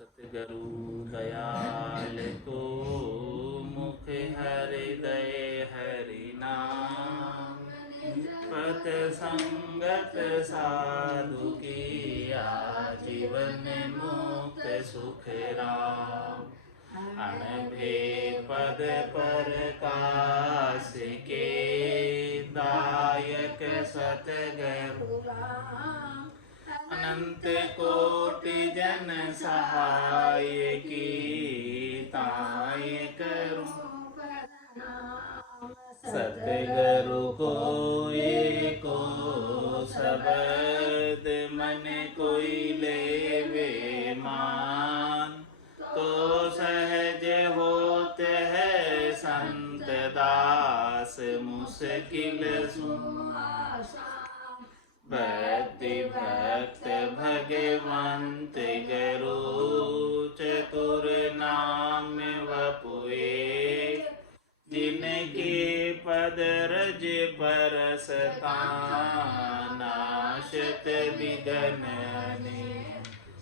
सतगुरु दयाल को मुख हृदय हरि नाम पत संगत साधु किया जीवन मुक्त सुख राम अनभे पद पर काश के दायक सतगुरु अनंत कोटि जन सहाय की ताय करूं सतगुरु को एको शब्द मन कोई लेवे मान तो सहज होत है संत दास मुश्किल भक्ति भक्त भगवंत गुरु चतुर नाम वपुए जिनके पद रज परसता नाशत विघ्न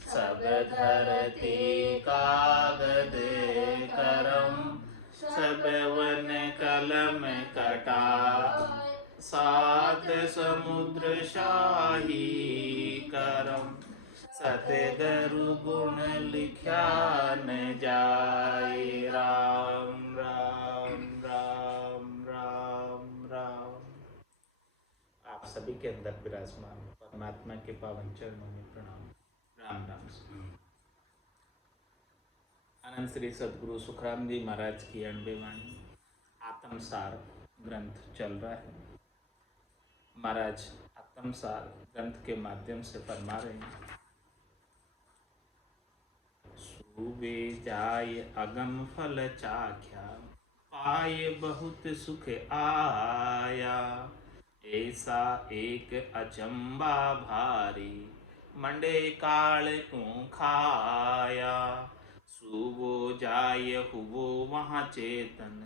सब धरती कागद करम सब वन कलम कटा सात समुद्र शाही करम सतगुरु गुण लिख्या न जाए राम राम राम राम राम। आप सभी के अंदर विराजमान परमात्मा के पावन चरणों में प्रणाम। राम राम। अनंत श्री सदगुरु सुखराम जी महाराज की 90वीं वाणी आत्मसार ग्रंथ चल रहा है। महाराज आत्मसार ग्रंथ के माध्यम से फरमा रहे हैं, सूबे जाय अगम फल चाख्या पाए बहुत सुख आया ऐसा एक अचंबा भारी मंडे काल खाया सूबो जाय हुवो वहाँ चेतन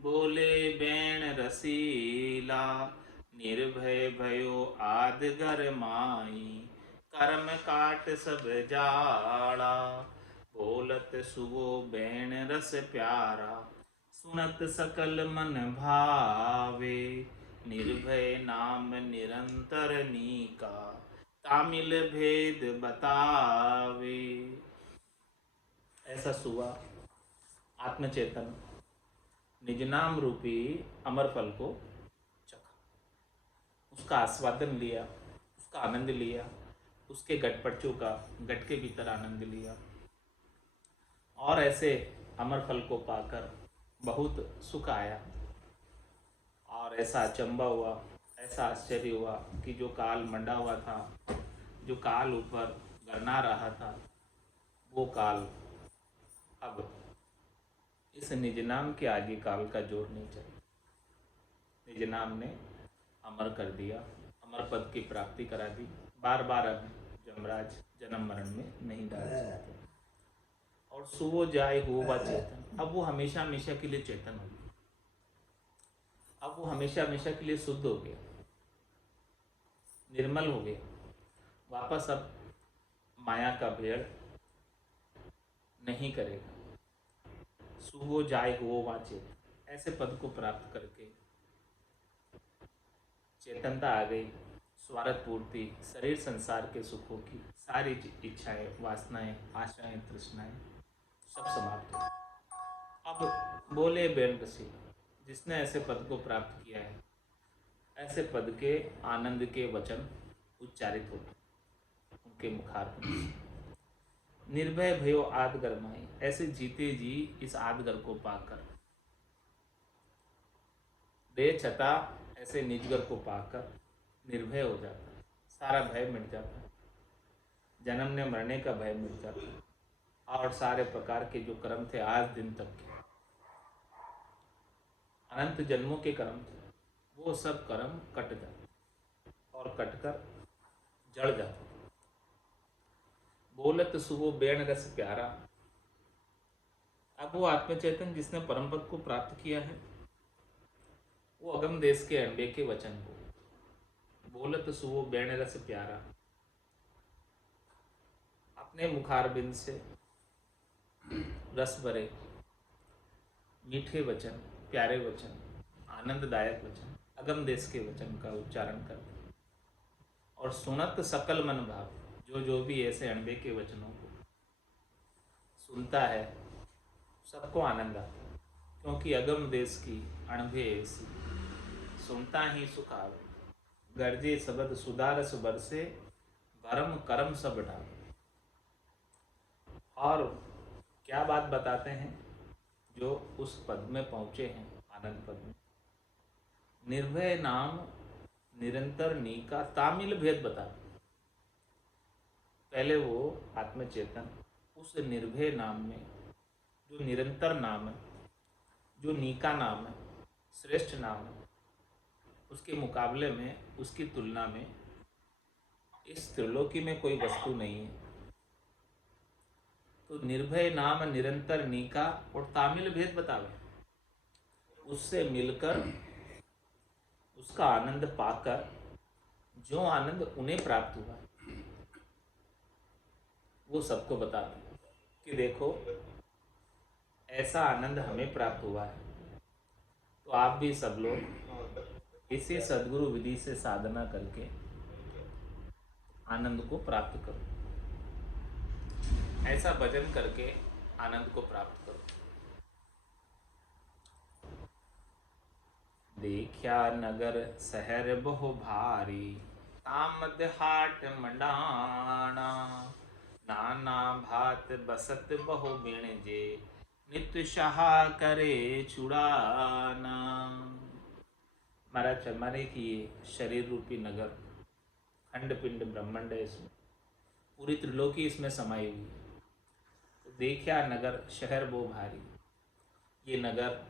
बोले बैण रसीला निर्भय भयो आदगर माई कर्म काट सब जाड़ा बोलत सुवो बैण रस प्यारा सुनत सकल मन भावे निर्भय नाम निरंतर नीका तामिल भेद बतावे। ऐसा सुवा आत्मचेतन निज नाम रूपी अमर फल को चखा, उसका आस्वादन लिया, उसका आनंद लिया, उसके गटपटचों का गट के भीतर आनंद लिया और ऐसे अमर फल को पाकर बहुत सुख आया और ऐसा अचंबा हुआ, ऐसा आश्चर्य हुआ कि जो काल मंडा हुआ था, जो काल ऊपर गरना रहा था, वो काल अब इस निज नाम के आगे काल का जोर नहीं चला। निज नाम ने अमर कर दिया, अमर पद की प्राप्ति करा दी। बार बार अब जमराज जन्म मरण में नहीं डाल सकते। और सुवो जाए हुआ चेतन, अब वो हमेशा हमेशा के लिए चेतन हो गया, अब वो हमेशा हमेशा के लिए शुद्ध हो गया, निर्मल हो गया, वापस अब माया का भेड़ नहीं करेगा। सुवो जाए हो वाचे, ऐसे पद को प्राप्त करके चेतनता आ गई, स्वार्थ पूर्ति, शरीर संसार के सुखों की सारी इच्छाएं, वासनाएं, आशाएं, तृष्णाएं सब समाप्त हो। अब बोले बैन रसी, जिसने ऐसे पद को प्राप्त किया है, ऐसे पद के आनंद के वचन उच्चारित होते उनके मुखारबिंद से। निर्भय भयो आदगर माई, ऐसे जीते जी इस आदगर को पाकर, दे छता ऐसे निजगर को पाकर निर्भय हो जाता है, सारा भय मिट जाता है, जन्मने मरने का भय मिट जाता है और सारे प्रकार के जो कर्म थे आज दिन तक के अनंत जन्मों के कर्म थे, वो सब कर्म कट जाते और कटकर जड़ जाते। बोलत सुबो बैण रस प्यारा, अब वो आत्मचेतन जिसने परम पद को प्राप्त किया है, वो अगम देश के अंडे के वचन को बोलत सुबो बैण रस प्यारा अपने मुखारबिंद से रस भरे, मीठे वचन, प्यारे वचन, आनंददायक वचन, अगम देश के वचन का उच्चारण करते और सुनत सकल मन भाव। जो भी ऐसे अणबे के वचनों को सुनता है सबको आनंद आता है, क्योंकि अगम देश की अणबे ऐसी, सुनता ही सुख आवे, गर्जे शब्द सुधारस बरसे, भरम करम सब ढावे। और क्या बात बताते हैं जो उस पद में पहुँचे हैं, आनंद पद में। निर्भय नाम निरंतर नीका तामिल भेद बता। पहले वो आत्मचेतन उस निर्भय नाम में, जो निरंतर नाम है, जो नीका नाम है, श्रेष्ठ नाम है, उसके मुकाबले में, उसकी तुलना में इस त्रिलोकी में कोई वस्तु नहीं है। तो निर्भय नाम निरंतर नीका और तामिल भेद बतावे, उससे मिलकर, उसका आनंद पाकर जो आनंद उन्हें प्राप्त हुआ वो सबको बताते हैं कि देखो ऐसा आनंद हमें प्राप्त हुआ है, तो आप भी सब लोग इसी सद्गुरु विधि से साधना करके आनंद को प्राप्त करो, ऐसा भजन करके आनंद को प्राप्त करो। देखा नगर शहर बहु भारी, तामद हाट मंडाना, नाना भात बसत बहु बिणजे, नित्य सहा करे छुड़ाना। महाराज हमारे की शरीर रूपी नगर, खंड पिंड ब्रह्मांड है, इसमें पूरी त्रिलोकी इसमें समाई हुई है। तो देखा नगर शहर बहु भारी, ये नगर,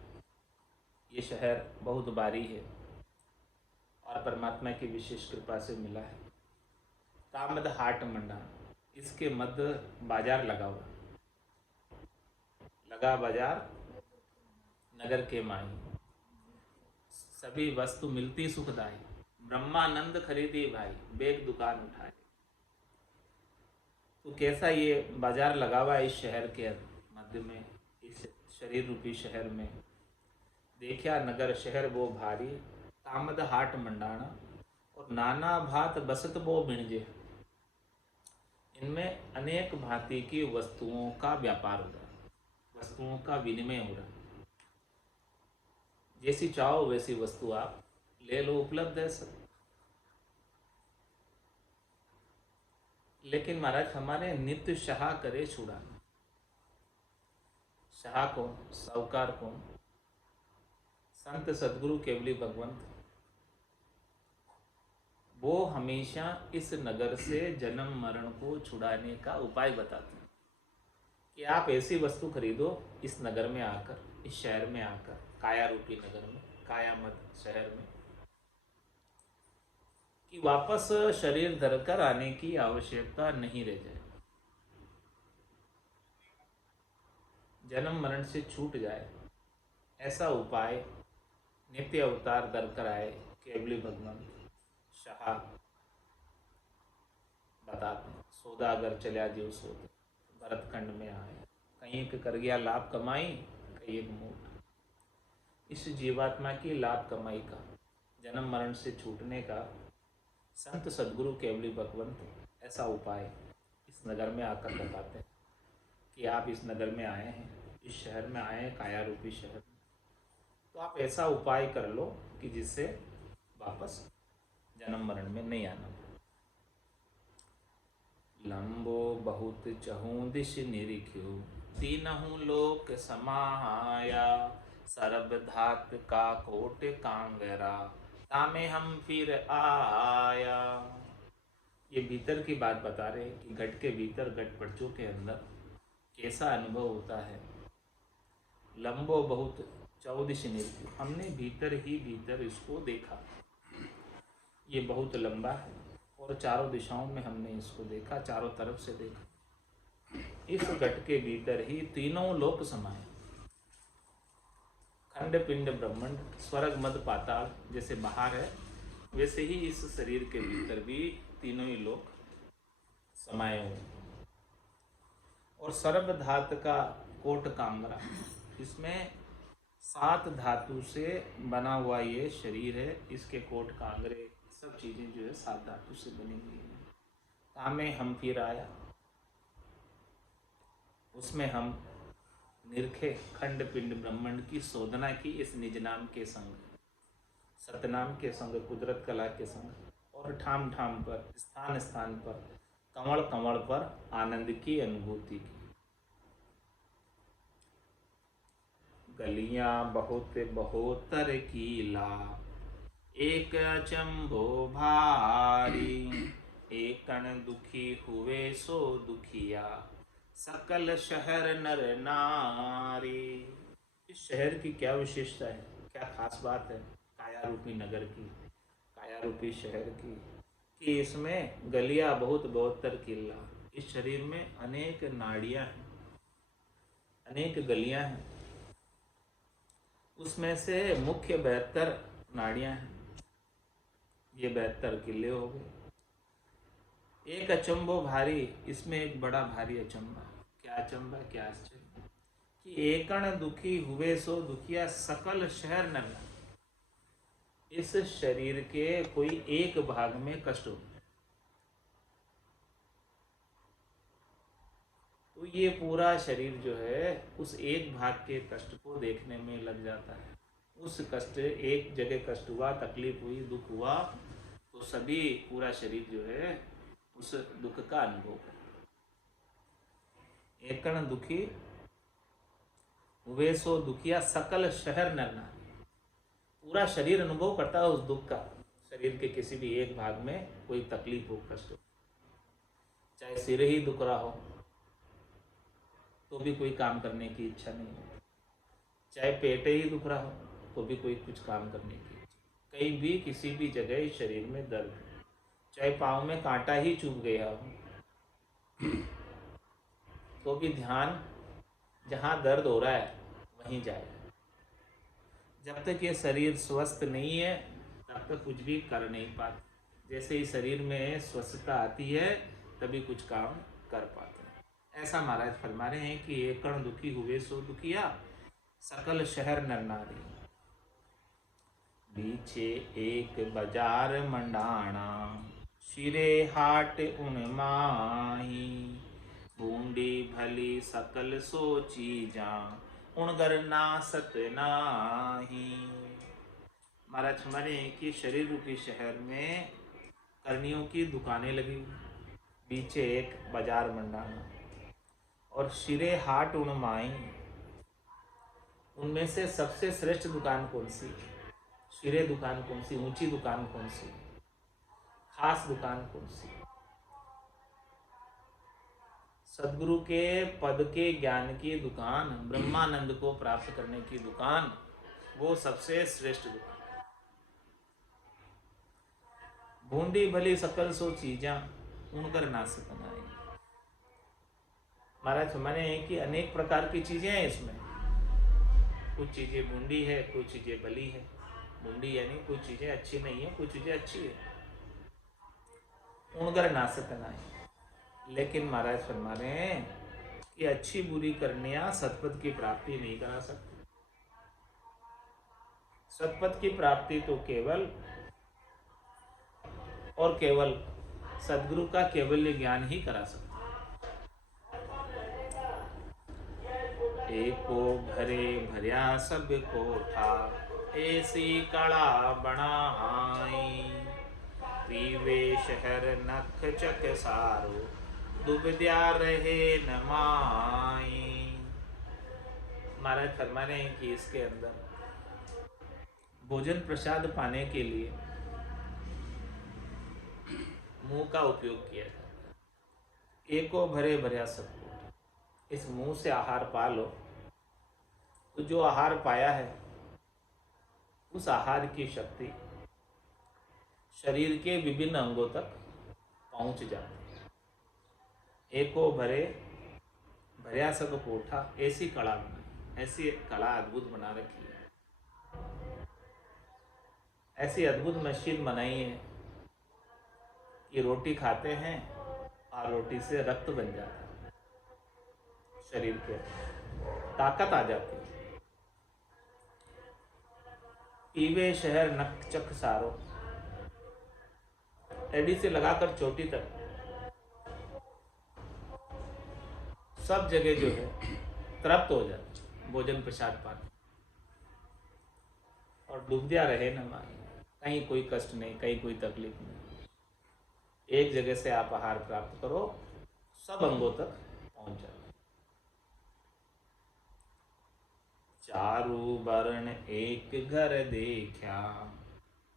ये शहर बहुत भारी है और परमात्मा की विशेष कृपा से मिला है। तामद हाट मंडा, इसके मध्य बाजार लगा हुआ, लगा बाजार नगर के माही, सभी वस्तु मिलती सुखदाई, ब्रह्मानंद खरीदी भाई, बेग दुकान उठाए। तो कैसा ये बाजार लगा हुआ है इस शहर के मध्य में, इस शरीर रूपी शहर में। देखा नगर शहर वो भारी, तामद हाट मंडाना, और नाना भात बसत वो बिणजे, इनमें अनेक भांति की वस्तुओं का व्यापार हो रहा है, वस्तुओं का विनिमय हो रहा है। जैसी चाहो वैसी वस्तु आप ले लो, उपलब्ध है सब। लेकिन महाराज हमारे नित्य शाह करे छुड़ाना। शाह कौन, साहूकार कौन? संत सदगुरु केवली भगवंत। वो हमेशा इस नगर से जन्म मरण को छुड़ाने का उपाय बताते हैं कि आप ऐसी वस्तु खरीदो इस नगर में आकर, इस शहर में आकर, काया रूपी नगर में, कायामत शहर में, कि वापस शरीर धरकर आने की आवश्यकता नहीं रह जाए, जन्म मरण से छूट जाए। ऐसा उपाय नित्य अवतार धरकर आए केवली भगवान शाह बताते हैं। सौदागर चल्या जीव सोते, भरतखंड में आए, कहीं एक कर गया लाभ कमाई, कहीं एक मूठ। इस जीवात्मा की लाभ कमाई का, जन्म मरण से छूटने का संत सदगुरु केवली भगवंत ऐसा उपाय इस नगर में आकर बताते हैं कि आप इस नगर में आए हैं, इस शहर में आए हैं, काया रूपी शहर में, तो आप ऐसा उपाय कर लो कि जिससे वापस जन्म मरण में नहीं आना। लंबो बहुत चहूँ दिश निरिख्यो, तीनहु लोक समाया, सरब धात का कोट कांगरा, तामे हम फिर आया। ये भीतर की बात बता रहे हैं कि घट के भीतर, घट पड़चों के अंदर कैसा अनुभव होता है। लंबो बहुत चौदिश निरिख्यो, हमने भीतर ही भीतर इसको देखा, ये बहुत लंबा है और चारों दिशाओं में हमने इसको देखा, चारों तरफ से देखा। इस घट के भीतर ही तीनों लोक समाये, खंड पिंड ब्रह्मांड, स्वर्ग मध्य पाताल जैसे बाहर है, वैसे ही इस शरीर के भीतर भी तीनों ही लोक समाये हुए। और सर्व धात का कोट कांगरा, इसमें 7 धातु से बना हुआ ये शरीर है। इसके कोट कांगरे सब चीज़ें जो है 7 धातु से बनी हुई हैं। तामे हम फिर आया, उसमें हम निरखे खंड पिंड ब्रह्मांड की शोधना की इस निज नाम के संग, सतनाम के संग, कुदरत कला के संग, और ठाम ठाम पर, स्थान स्थान पर, कमल कमल पर आनंद की अनुभूति की। गलियां बहुत बहुतर कीला, एक अचंभो भारी, एकन दुखी हुए सो दुखिया, सकल शहर नर नारी। इस शहर की क्या विशेषता है, क्या खास बात है काया रूपी नगर की, काया रूपी शहर की, कि इसमें गलियां बहुत बहुतर किला। इस शरीर में अनेक नाड़ियां हैं, अनेक गलियां हैं। उसमें से मुख्य 72 नाड़ियां हैं। ये 72 किले हो गए। एक अचंभो भारी, इसमें एक बड़ा भारी अचंभा। क्या अचंभा, क्या आश्चर्य कि एकण दुखी हुए सो दुखिया, सकल शहर नर। इस शरीर के कोई एक भाग में कष्ट हो तो ये पूरा शरीर जो है उस एक भाग के कष्ट को देखने में लग जाता है। उस कष्ट, एक जगह कष्ट हुआ, तकलीफ हुई, दुख हुआ, तो सभी पूरा शरीर जो है उस दुख का अनुभव करे। एकण दुखी हुए सो दुखिया, सकल शहर नर नारी। पूरा शरीर अनुभव करता है उस दुख का। शरीर के किसी भी एक भाग में कोई तकलीफ हो, कष्ट हो, चाहे सिर ही दुख रहा हो तो भी कोई काम करने की इच्छा नहीं होती, चाहे पेट ही दुख रहा हो तो भी कोई कुछ काम करने की इच्छा, कहीं भी किसी भी जगह शरीर में दर्द, चाहे पाँव में कांटा ही चुभ गया हो तो भी ध्यान जहाँ दर्द हो रहा है वहीं जाए। जब तक ये शरीर स्वस्थ नहीं है तब तक कुछ भी कर नहीं पाते। जैसे ही शरीर में स्वस्थता आती है तभी कुछ काम कर पाते हैं। ऐसा महाराज फरमा रहे हैं कि एकण दुखी हुए सो दुखिया, सकल शहर नर नारी। बीचे एक बाजार मंडाणा, शिरे हाट उन माही, बूंदी भली सकल सो चीजा, उणगर नासत नाही। महाराज हमारे कि शरीर रूपी शहर में करनियों की दुकानें लगी हुई, बीचे एक बाजार मंडाना, और शिरे हाट उन माई। उनमें से सबसे श्रेष्ठ दुकान कौन सी, शिरे दुकान कौन सी, ऊंची दुकान कौन सी, खास दुकान कौन सी? सदगुरु के पद के ज्ञान की दुकान, ब्रह्मानंद को प्राप्त करने की दुकान, वो सबसे श्रेष्ठ दुकान। बूंदी भली सकल सो चीजा, उनकर नासत नाई। महाराज फरमाने हैं कि अनेक प्रकार की चीजें हैं इसमें। कुछ चीजें बूंदी है, कुछ चीजें भली है। बूंदी यानी कुछ चीजें अच्छी नहीं है, कुछ चीजें अच्छी है। उनकर नासत नाई। लेकिन महाराज फरमा रहे हैं कि अच्छी बुरी करनिया सतपथ की प्राप्ति नहीं करा सकती। सतपथ की प्राप्ति तो केवल और केवल सदगुरु का केवल ज्ञान ही करा सकता। एको भरे भरिया सब कोठा, ऐसी कड़ा बनाई, पीवे शहर नख चक सारो, दुबद्या रहे न माई। महाराज फरमा रहे हैं कि इसके अंदर भोजन प्रसाद पाने के लिए मुंह का उपयोग किया जाता है। एको भरे भरिया सब कोठा, इस मुंह से आहार पा लो तो जो आहार पाया है उस आहार की शक्ति शरीर के विभिन्न अंगों तक पहुंच जाती है। एको भरे भरिया सब कोठा, ऐसी कला बनाई, ऐसी कला अद्भुत बना रखी है, ऐसी अद्भुत मशीन बनाई है कि रोटी खाते हैं और रोटी से रक्त बन जाता है शरीर के। ताकत आ जाती है। पीवे शहर नक चख सारो, एडी से लगाकर चोटी तक सब जगह जो है तृप्त हो जाती, भोजन प्रसाद पानी, और डूबदिया रहे न माही, कहीं कोई कष्ट नहीं, कहीं कोई तकलीफ नहीं। एक जगह से आप आहार प्राप्त करो, सब अंगों तक पहुंच जाओ। चारु वर्ण एक घर देखा,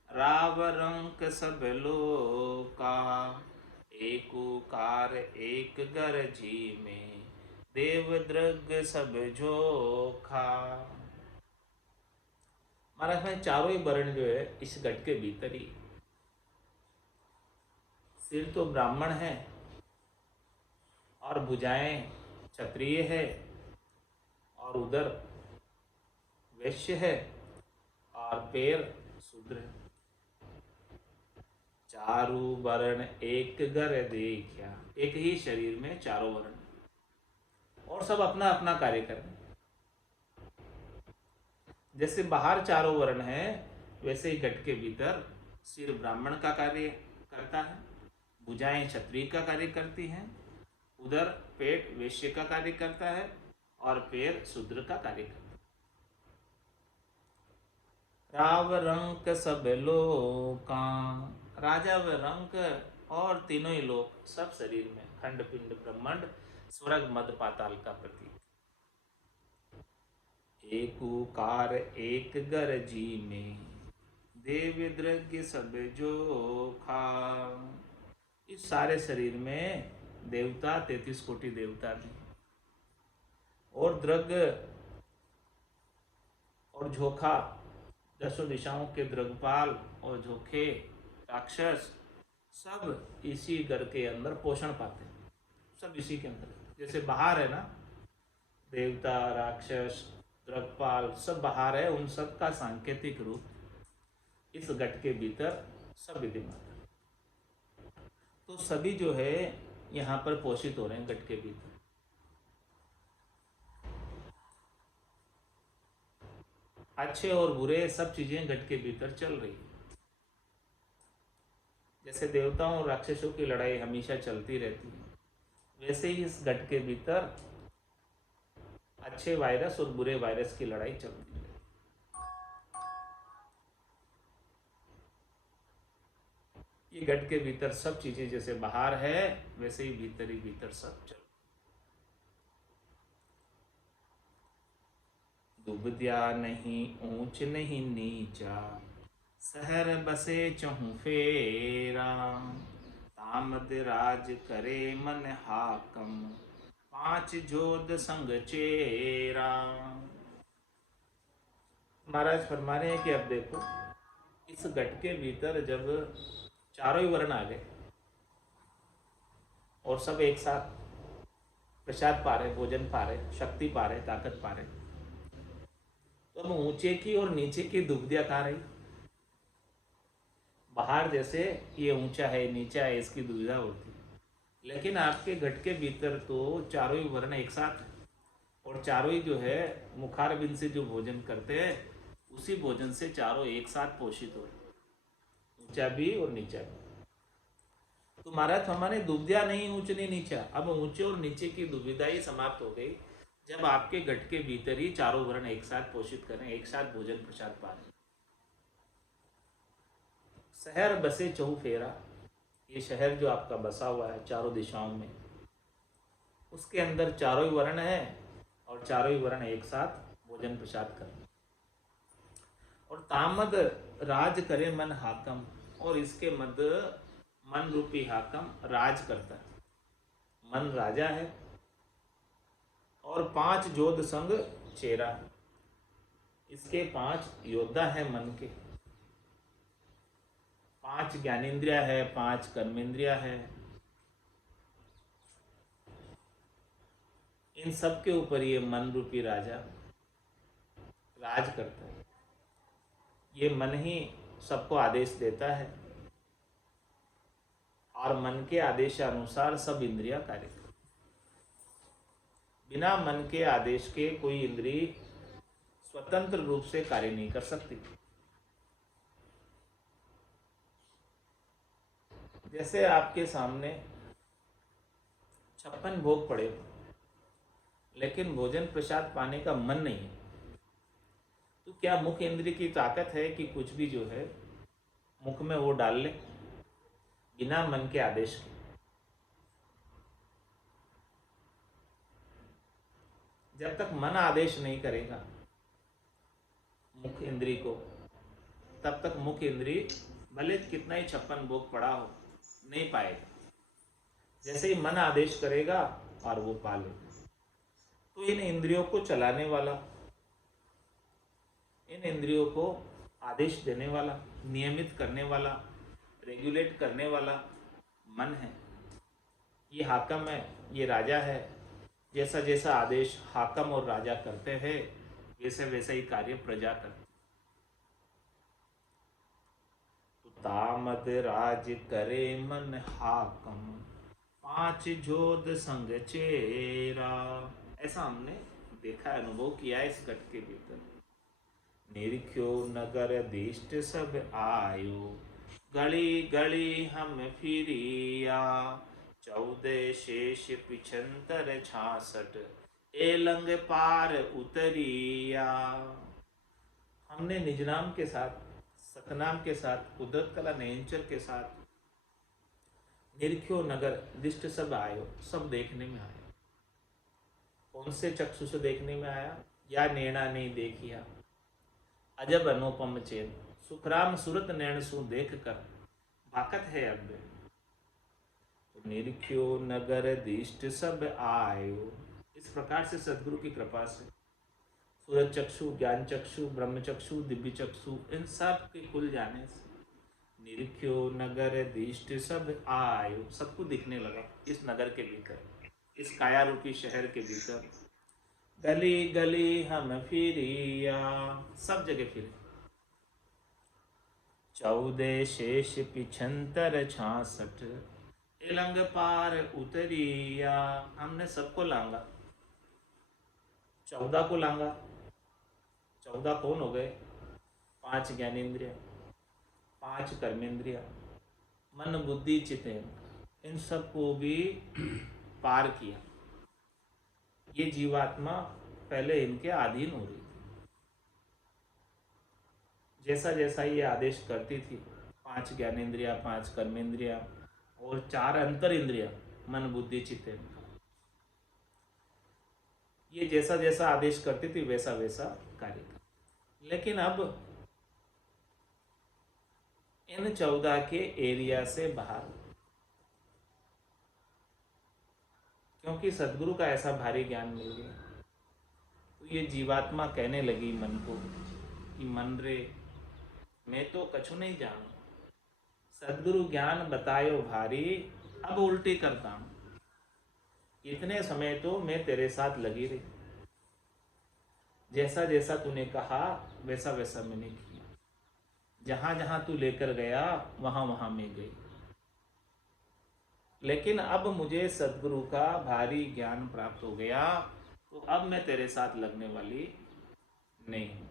राव रंक सब लोका, एक ओकार एक घर जी में, देव द्रग सब जोखा। महाराज में चारों ही वर्ण जो है इस घट के भीतर ही। सिर तो ब्राह्मण है और भुजाएं क्षत्रिय है और उधर वैश्य है और पैर शूद्र है। चारु वर्ण एक घर देखा, एक ही शरीर में चारों वर्ण और सब अपना अपना कार्य कर रहे हैं। जैसे बाहर चारों वर्ण है वैसे ही घट के भीतर सिर ब्राह्मण का कार्य करता है, भुजाएं क्षत्रिय का कार्य करती हैं, उधर पेट वैश्य का कार्य करता है और पैर शूद्र का कार्य करता है। राव रंक सब लोका, राजा व रंक और तीनों ही लोक, सब शरीर में खंड पिंड ब्रह्मांड स्वर्ग मद पाताल का प्रतीक। एक ओकार एक घर जी में, देव द्रव्य सब जोखा। इस सारे शरीर में देवता 33 कोटि देवता भी और द्रव्य और झोखा, दसों दिशाओं के द्रगपाल और झोखे राक्षस सब इसी घर के अंदर पोषण पाते हैं, सब इसी के अंदर। जैसे बाहर है ना देवता राक्षस द्रगपाल सब बाहर है, उन सब का सांकेतिक रूप इस घट के भीतर सब विद्यमान है। तो सभी जो है यहाँ पर पोषित हो रहे हैं घट के भीतर। अच्छे और बुरे सब चीजें घट के भीतर चल रही है। जैसे देवताओं और राक्षसों की लड़ाई हमेशा चलती रहती है, वैसे ही इस घट के भीतर अच्छे वायरस और बुरे वायरस की लड़ाई चलती है। ये घट के भीतर सब चीजें जैसे बाहर है वैसे ही भीतर सब चल। दुबद्या नहीं ऊंच नहीं नीचा, शहर बसे चहु फेरा, तामद राज करे मन हाकम, पांच जोध संग चेरा। महाराज फरमा रहे हैं कि अब देखो इस घट के भीतर जब चारों ही वर्ण आ गए और सब एक साथ प्रसाद पा रहे, भोजन पा रहे, शक्ति पा रहे, ताकत पा रहे, तो अब ऊंचे की और नीचे की दुविधा कहाँ रही। बाहर जैसे ये ऊंचा है नीचा है इसकी दुविधा होती है, लेकिन आपके घट के भीतर तो चारों ही वर्ण एक साथ है और चारों ही जो है मुखारबिंद से जो भोजन करते हैं उसी भोजन से चारों एक साथ पोषित हो रहे, ऊंचा भी और नीचा भी। तो महाराज हमारे दुविधा नहीं ऊंच नहीं नीचा, अब ऊंचे और नीचे की दुविधा ही समाप्त हो गई जब आपके घट के भीतर ही चारों वर्ण एक साथ पोषित करें, एक साथ भोजन प्रसाद पाएं। शहर बसे चौफेरा, ये शहर जो आपका बसा हुआ है चारों दिशाओं में, उसके अंदर चारों ही वर्ण है और चारों ही वर्ण एक साथ भोजन प्रसाद करें। और तामद राज करे मन हाकम, और इसके मद मन रूपी हाकम राज करता है। मन राजा है और 5 जोध संग चेरा, इसके 5 योद्धा है मन के, 5 ज्ञानेन्द्रिया है, 5 कर्मेंद्रिया है, इन सब के ऊपर ये मन रूपी राजा राज करता है। ये मन ही सबको आदेश देता है और मन के आदेशानुसार सब इंद्रियां कार्य करती। बिना मन के आदेश के कोई इंद्रिय स्वतंत्र रूप से कार्य नहीं कर सकती। जैसे आपके सामने 56 भोग पड़े लेकिन भोजन प्रसाद पाने का मन नहीं है, तो क्या मुख इंद्रिय की ताकत है कि कुछ भी जो है मुख में वो डाल ले बिना मन के आदेश के? जब तक मन आदेश नहीं करेगा मुख इंद्रिय को, तब तक मुख इंद्रिय भले कितना ही 56 भोग पड़ा हो नहीं पाएगा। जैसे ही मन आदेश करेगा और वो पा लेगा। तो इन इंद्रियों को चलाने वाला, इन इंद्रियों को आदेश देने वाला, नियमित करने वाला, रेगुलेट करने वाला मन है। ये हाकम है, ये राजा है। जैसा जैसा आदेश हाकम और राजा करते हैं वैसे वैसा ही कार्य प्रजा करती। तो तामद राज करे मन हाकम, 5 जोध संग चेरा। ऐसा हमने देखा, अनुभव किया है इस घट के भीतर। निरख्यो नगर दिष्ट सब आयो, गली गली हम फिरिया। 14 शेष पिछंतर 66, एलंग पार उतरिया। हमने निज नाम के साथ, सतनाम के साथ, कुदरत कला नयनचर के साथ निरख्यो नगर दिष्ट सब आयो, सब देखने में आया। कौन से चक्षु से देखने में आया? या नैना नहीं देखिया अजब अनुपम चेन, सुखराम सुरत नैन सु देख कर भाकत है अब। तो निरख्यो नगर दिष्ट सब आयो। इस प्रकार से सदगुरु की कृपा से सूरज चक्षु, ज्ञान चक्षु, ब्रह्म चक्षु, दिव्य चक्षु, इन सब के खुल जाने से निरख्यो नगर दिष्ट सब आयो, सबको दिखने लगा इस नगर के भीतर, इस काया रूपी शहर के भीतर। गली गली हम फिरिया, सब जगह फिरे। 14 शेष पिछंतर 66, एलंग पार उतरिया। हमने सबको लांगा, 14 को लांगा। 14 कौन हो गए? 5 ज्ञानेन्द्रिय, 5 कर्मेंद्रिय, मन बुद्धि चित्तेन्द्र, इन सबको भी पार किया। ये जीवात्मा पहले इनके अधीन हो रही थी। जैसा जैसा ये आदेश करती थी, 5 ज्ञानेन्द्रिया, 5 कर्मेंद्रिया और 4 अंतर इंद्रिया, मन बुद्धि चित्तेन्द्र, ये जैसा जैसा आदेश करती थी वैसा वैसा कार्य था। लेकिन अब इन 14 के एरिया से बाहर, क्योंकि सदगुरु का ऐसा भारी ज्ञान मिल गया, तो ये जीवात्मा कहने लगी मन को कि मन रे, मैं तो कछु नहीं जानू, सदगुरु ज्ञान बतायो भारी, अब उल्टी करता हूँ। इतने समय तो मैं तेरे साथ लगी रही, जैसा जैसा तूने कहा वैसा वैसा मैंने किया, जहाँ जहाँ तू लेकर गया वहाँ वहाँ मैं गई। लेकिन अब मुझे सदगुरु का भारी ज्ञान प्राप्त हो गया, तो अब मैं तेरे साथ लगने वाली नहीं हूँ।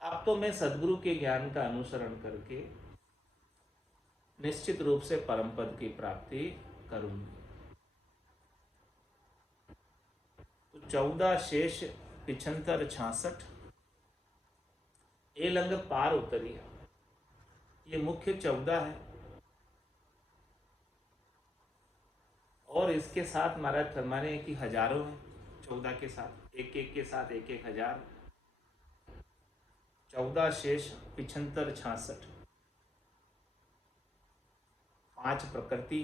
अब तो मैं सदगुरु के ज्ञान का अनुसरण करके निश्चित रूप से परम पद की प्राप्ति करूंगी। तो 14 शेष पिछंतर 66, एलंग पार उतरिया, ये मुख्य 14 है। और इसके साथ महाराज फरमाने की हजारों हैं, 14 के साथ, एक एक के साथ 1-1 हजार। 14 शेष पिछंतर 66, 5 प्रकृति,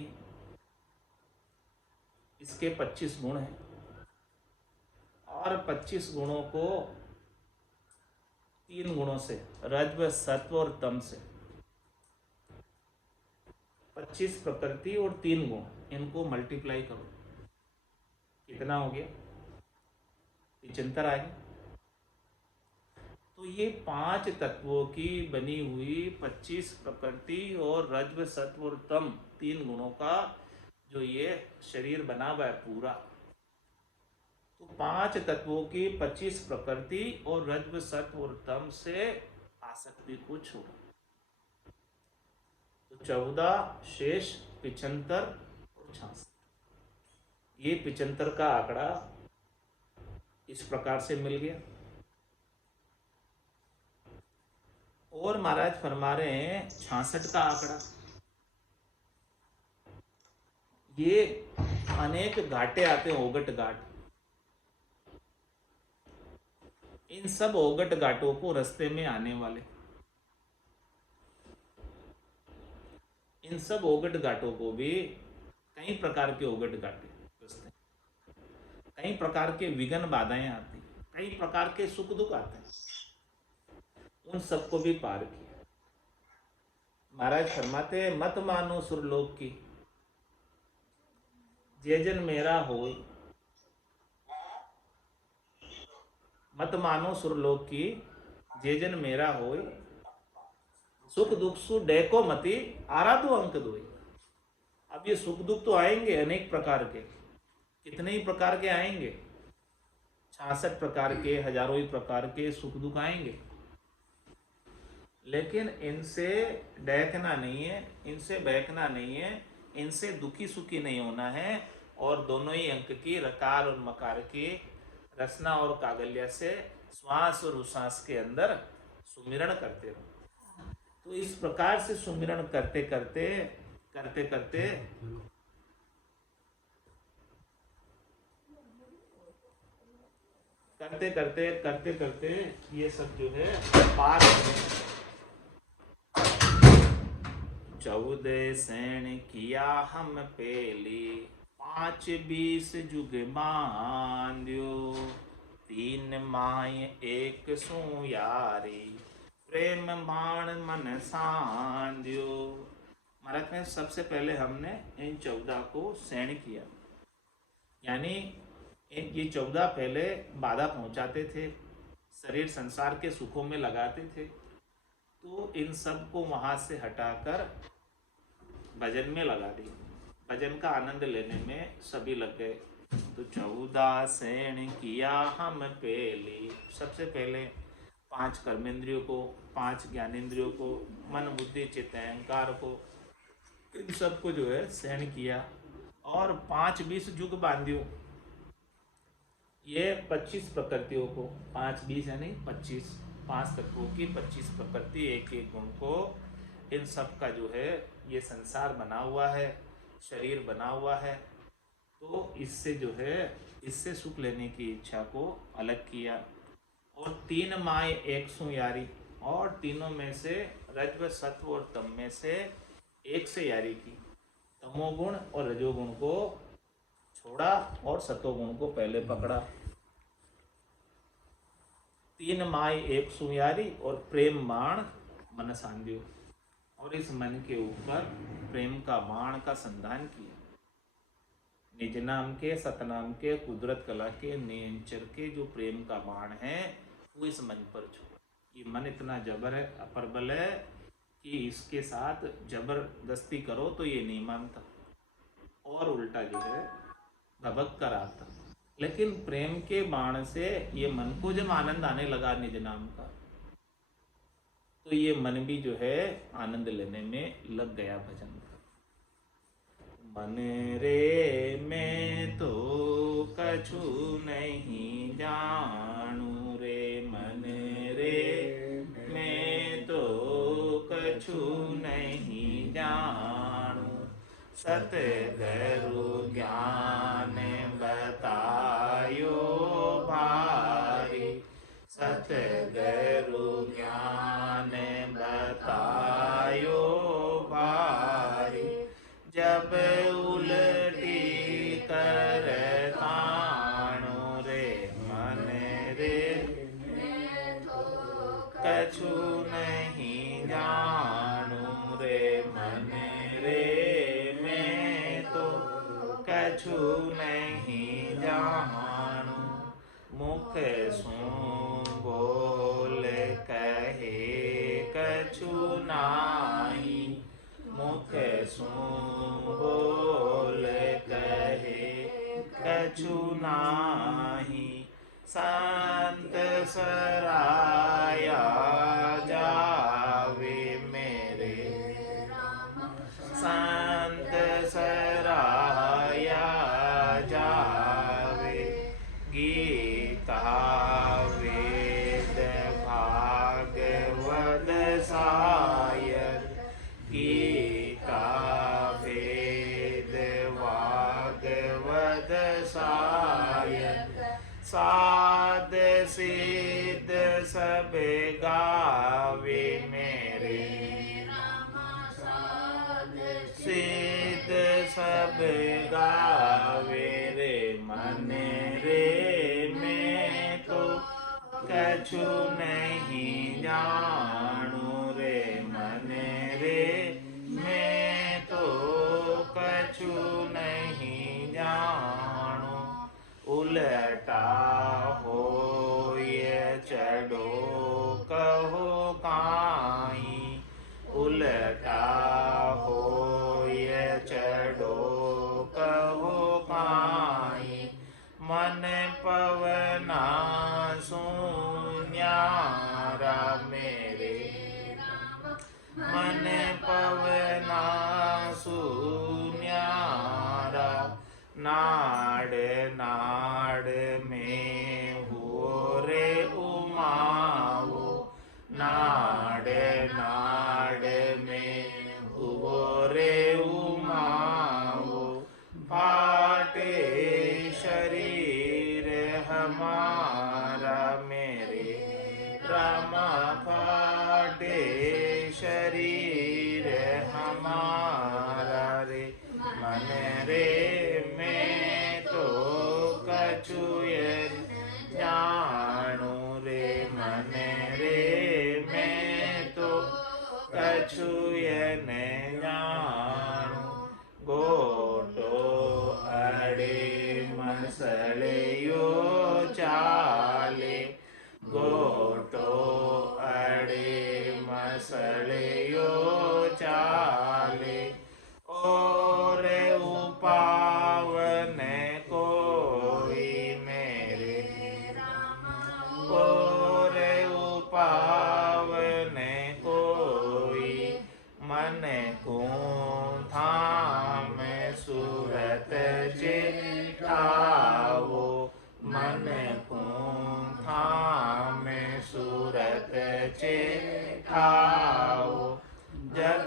इसके 25 गुण हैं और 25 गुणों को 3 गुणों से, रज्व सत्व और तम से, 25 प्रकृति और 3 गुण, इनको मल्टीप्लाई करो, कितना हो गया? 75 आ गया। तो ये 5 तत्वों की बनी हुई 25 प्रकृति और रज्व सत्व और तम 3 गुणों का जो ये शरीर बना हुआ है पूरा, तो 5 तत्वों की 25 प्रकृति और रज्व सत्व और तम से आसक्ति को छोड़ा। तो 14 शेष 75 और 66, ये 75 का आंकड़ा इस प्रकार से मिल गया। और महाराज फरमा रहे हैं 66 का आंकड़ा, ये अनेक घाटे आते हैं, ओगट घाट। इन सब ओगट घाटों को रास्ते में आने वाले, इन सब ओगट घाटों को भी कई प्रकार के ओगट घाटे रास्ते, कई प्रकार के विघ्न बाधाएं आती, कई प्रकार के सुख दुख आते हैं, उन सबको भी पार किया। महाराज फरमाते हैं मत मानो सुरलोक की जे जन मेरा होय, मत मानो सुरलोक की जे जन मेरा होय, सुख दुख सु डेको मति आराधो अंक दोई। अब ये सुख दुख तो आएंगे अनेक प्रकार के, कितने ही प्रकार के आएंगे, 66 प्रकार के, हजारों ही प्रकार के सुख दुख आएंगे, लेकिन इनसे डहकना नहीं है, इनसे बहकना नहीं है, इनसे दुखी सुखी नहीं होना है। और दोनों ही अंक की रकार और मकार की रचना और कागल्या से श्वास और उश्वास के अंदर सुमिरण करते रहो। तो इस प्रकार से सुमिरण करते करते करते करते करते करते करते करते ये सब जो है पार होने। 14 सैन किया हम पेली, 5 20 जुग बांध्यो, 3 माय 1 सु यारी, प्रेम बाण मन सांध्यो। महाराज में सबसे पहले हमने इन 14 को सैन किया, यानी ये 14 पहले बाधा पहुंचाते थे, शरीर संसार के सुखों में लगाते थे, तो इन सब को वहां से हटाकर भजन में लगा दिया, भजन का आनंद लेने में सभी लग गए। तो 14 सैन किया हम पेली, सबसे पहले 5 कर्मेंद्रियों को, 5 ज्ञानेंद्रियों को, मन बुद्धि चित्त अहंकार को, इन सबको जो है सैन किया। और 5 20 जुग बांधियो, ये 25 प्रकृतियों को, 5 20 यानी 25, 5 तत्वों की 25 प्रकृति, एक एक गुण को, इन सब का जो है ये संसार बना हुआ है, शरीर बना हुआ है, तो इससे जो है इससे सुख लेने की इच्छा को अलग किया। और 3 माय 1 सु यारी, और तीनों में से रज्व सत्व और तम में से एक से यारी की, तमोगुण और रजोगुण को छोड़ा और सतोगुण को पहले पकड़ा। 3 माय 1 सु यारी और प्रेम बाण मन सांध्यो, और इस मन के ऊपर प्रेम का बाण का संधान किया। निज नाम के, सतनाम के, कुदरत कला के, नियंचर के जो प्रेम का बाण है वो इस मन पर छोड़ा। ये मन इतना जबर है, अप्रबल है कि इसके साथ जबरदस्ती करो तो ये नहीं मानता और उल्टा जो है भभक कर आता। लेकिन प्रेम के बाण से ये मन को जब आनंद आने लगा निज नाम का, तो ये मन भी जो है आनंद लेने में लग गया भजन का। मन रे मैं तो कछु नहीं जानू रे, मन रे मैं तो कछु नहीं जानू, सतगुरु ज्ञान बतायो भारी, सतगुरु ज्ञान बतायो भारी, जब उलटी करताणो रे, मन रे कछु नहीं जानू रे, मन रे मैं तो कछु नहीं जानू, मुख सु बोल कहे कछु नाही, मुख सु बोल कहे कछु नाही। संत सराया जावे मेरे, संत सराया जावे। गीता वेद भागवत सायन, गीता वेद भागवत सायन। साध सिद्ध सब गावे मेरे, सिद्ध सब गावे रे मन रे। मैं तो कछु नहीं जानू रे मन रे, मैं तो कछु नहीं जानू। उलटा हो ये चढ़ो कहो काई, उलटा हो ये चढ़ो कहो काई। मन पवना सुन्यारा मेरे, मन पवना सुन्यारा। नाड़ नाड़ में हो रे उमाओ, नाड़ नाड़ में हो रे उमाओ। फाटे शरीर हमारा मेरे, रामा फाटे शरीर हमारा रे मन रे। मैं तो कछु जानू रे मन रे, मैं तो कछु न जानू। गोटो अड़े मसड़ियो चाले, गोटो अड़े मसड़ियो चाले। और उपावन कोई मेरे, और उपावन कोई। मन को थाम सूरत चिताओ, मन को थाम सूरत चिताओ। जब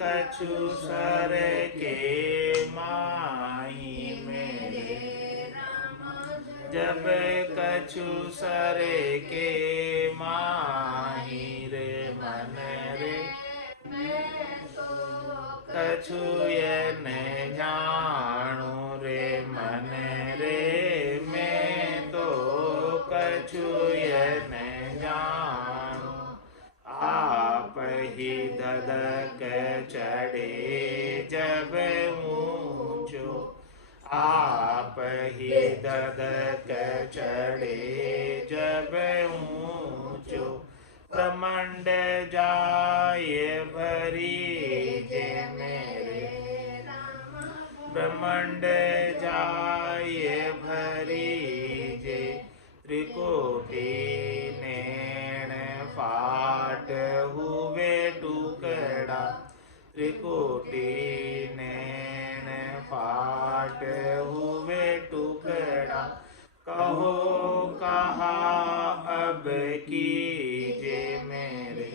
कछु सर के माही मेरे, जब कछु सर के माही रे मन रे। कछु न जानू रे मन रे, मैं तो कछु न जानू। आप ही ददक चढ़े जब ऊंचो, आप ही ददक चढ़े जब ऊंचो। प्रमंड जाय भरी जे मेरे, ब्रह्मंड जाय भरी जे। त्रिकोटि नैन फाट हुए टुकड़ा, त्रिकोटि नैन फाट हुए टुकड़ा। कहो कहा अब कीजे मेरे,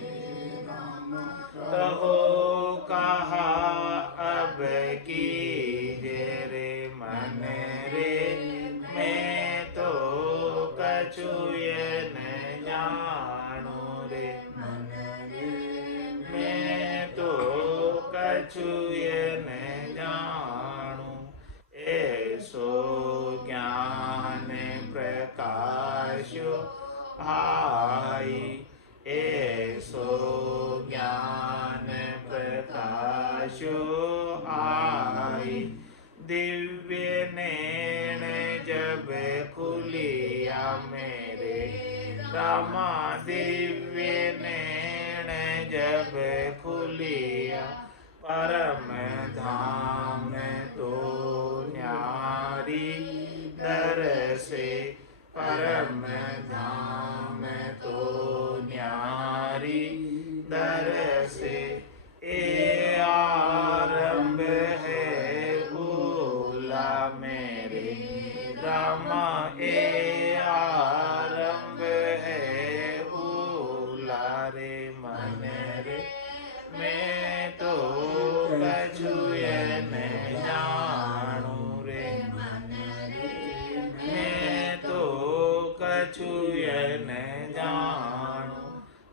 कहो कहा अब कीजे रे मन रे। मैं तो कछु न जानू रे मन रे, मैं तो कछु न जानू। ऐसो ज्ञान प्रकाश आई, ऐसो ज्ञान प्रकाश आई। दिव्य नैन जब खुलिया मेरे, रामा दिव्य नैन जब खुलिया। परम धाम तो न्यारी परम धाम तो न्यारी दरसे ए आरंभ है भूला मेरे रामा ए आरंभ है भूला रे मन रे मैं तो कछु न जानू रे मन रे मैं तो कछु न जानू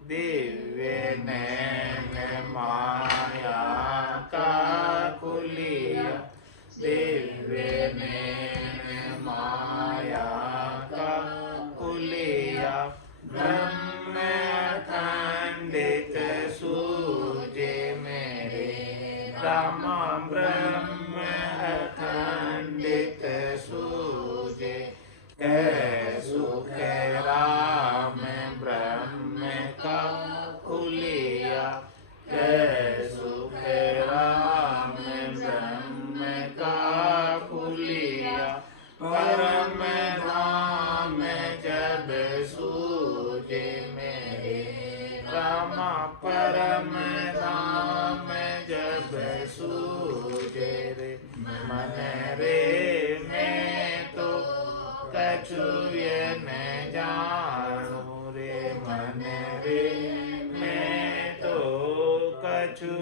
दिव्य नैन माया का खुलिया दिव्य नैन माया का खुलिया ब्रह्म अखंडित सूझे मेरे रामा ब्रह्म अखंडित सूझे कै सुख राम ब्रह्म का खुलिया कै सुख राम ब्रह्म का खुलिया परम धाम जब सूझे मेरे रामा परम धाम जब सूझे रे मन रे मैं तो कछु न जानू रे मन रे मैं तो कछु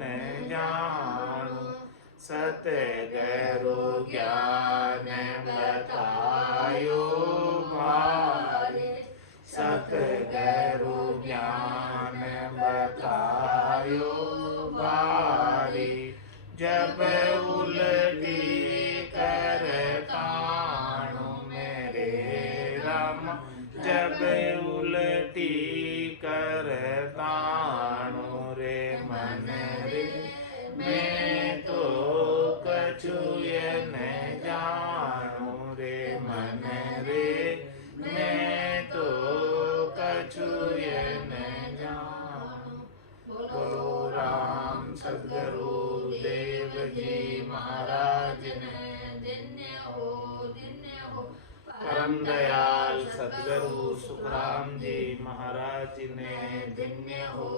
न जानू सत गैरो ज्ञान बतायो भारे सत गैरो ज्ञान बतायो भारी जब उलटी करताणु मेरे राम जब उलटी करताणु रे मन रे मैं तो कछु न जानू रे मन रे मैं तो कछु न जानू बोलो राम सद्गुरु देव जी महाराज ने परम दयाल सद्गुरु सुखराम जी महाराज ने धन्य हो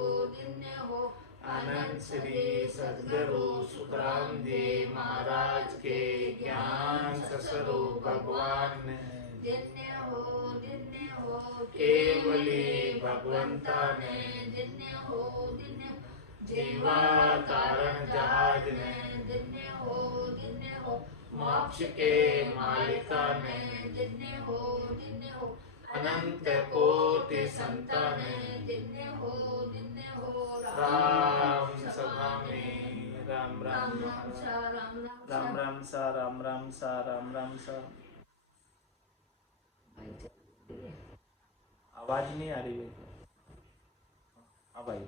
आनंद श्री सद्गुरु सुखराम जी महाराज के ज्ञान स्वरूप भगवान ने केवली भगवंता ने जीवा कारण जहाज ने मोक्ष के मालिका ने अनंत कोटि संताने राम सभा में राम राम राम राम सा राम राम सा राम राम सा। आवाज नहीं आ रही है हाँ भाई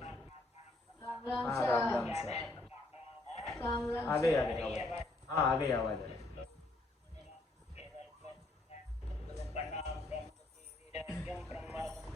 हाँ राम राम सा आ गई आवाज हाँ आ गई आवाज आ गई।